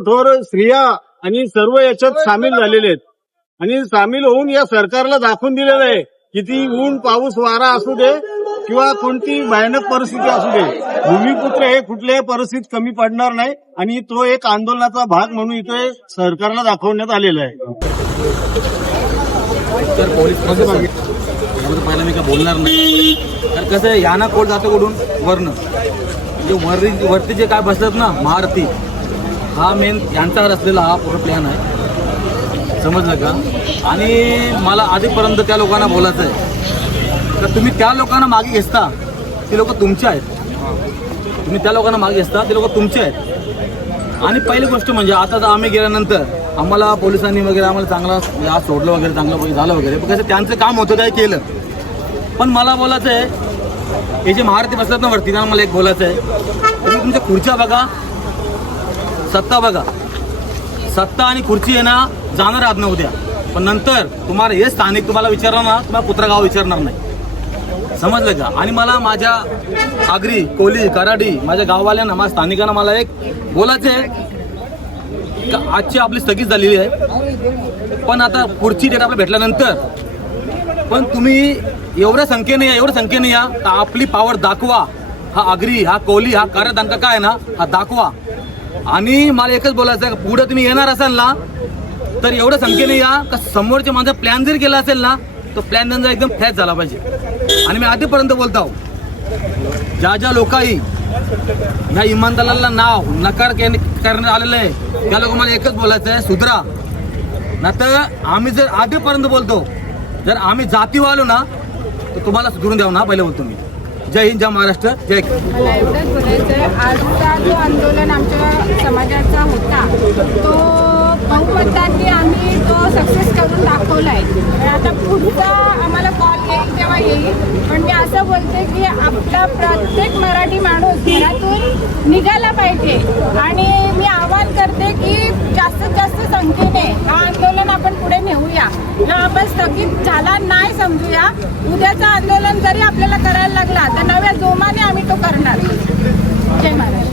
थोर स्त्रिया आणि सर्व याच्यात सामील झालेले आहेत आणि सामील होऊन या सरकारला दाखवून दिलेलं आहे किती ऊन पाऊस वारा असू दे किंवा कोणती भयानक परिस्थिती असू दे, भूमिपुत्र हे कुठल्याही परिस्थितीत कमी पडणार नाही आणि तो एक आंदोलनाचा भाग म्हणून इथे सरकारला दाखवण्यात आलेला आहे. तर पोलीस पहिला मी काय बोलणार नाही, तर कसं आहे यांना कोण जातं कुठून वरनं, म्हणजे वरती जे काय बसतात ना महारथी, हा मेन यांच्यावर असलेला हा पूर्ण प्लॅन आहे, समजलं का. आणि मला आधीपर्यंत त्या लोकांना बोलायचं आहे तर तुम्ही त्या लोकांना मागे घेता ते लोक तुमचे आहेत, तुम्ही त्या लोकांना मागे घेता ते लोक तुमचे आहेत. आणि पहिली गोष्ट म्हणजे आता तर आम्ही गेल्यानंतर आम्हाला पोलिसांनी वगैरे आम्हाला चांगला आज सोडलं वगैरे, चांगलं वगैरे झालं वगैरे, कसं त्यांचं काम होतं काय केलं. पण मला बोलायचं आहे हे जे महारथी बसतात ना वरती, त्यांना मला एक बोलायचं आहे, तुम्ही तुमच्या खुर्च्या बघा, सत्ता बघा, सत्ता आणि खुर्ची आहे ना जाणार आहात ना उद्या, पण नंतर तुम्हाला हे स्थानिक तुम्हाला विचारणार ना, तुम्हाला पुत्रगाव विचारणार नाही, समजलं का. आणि मला माझ्या आगरी कोली कराडी माझ्या गाववाल्यांना माझ्या स्थानिकांना मला एक बोलायचं आहे का आजची आपली स्थगित झालेली आहे, पण आता पुढची डेट आपल्याला भेटल्यानंतर पण तुम्ही एवढ्या संख्येने या तर आपली पॉवर दाखवा. हा आगरी हा कोली हा कराड काय ना हा दाखवा. आणि मला एकच बोलायचं आहे पुढे तुम्ही येणार असाल ना तर एवढ्या संख्येने या का समोरच्या माझा प्लॅन जर केला असेल ना तो प्लॅन त्यांचा एकदम फ्लॅश झाला पाहिजे. आणि मी आधीपर्यंत बोलतो ज्या ज्या लोकांनी ह्या इमानदाराला नाव नकार करण्यात आलेलं आहे त्या लोक मला एकच बोलायचं आहे सुधरा. नाहीतर आम्ही जर आधीपर्यंत बोलतो जर आम्ही जातीव आलो ना तर तुम्हाला सुधरून द्यावं ना पहिले बोलतो मी. जय हिंद, जय महाराष्ट्र, जय. मला एवढंच बोलायचं आहे, आजचा जो आंदोलन आमच्या समाजाचा होता तो बहुमतांनी आम्ही तो सक्सेस करून दाखवला आहे. आता पुढचा आम्हाला कॉल येईल तेव्हा येईल, पण मी असं बोलते की आपला प्रत्येक मराठी माणूस घरातून निघाला पाहिजे. आणि मी आवाहन करते की जास्तीत जास्त संख्येने हा आंदोलन आपण पुढे नेऊया. हा आपण स्थगित झाला नाही समजूया, उद्याचं आंदोलन जरी आपल्याला करायला लागला तर नव्या जोमाने आम्ही तो करणार. जय महाराष्ट्र.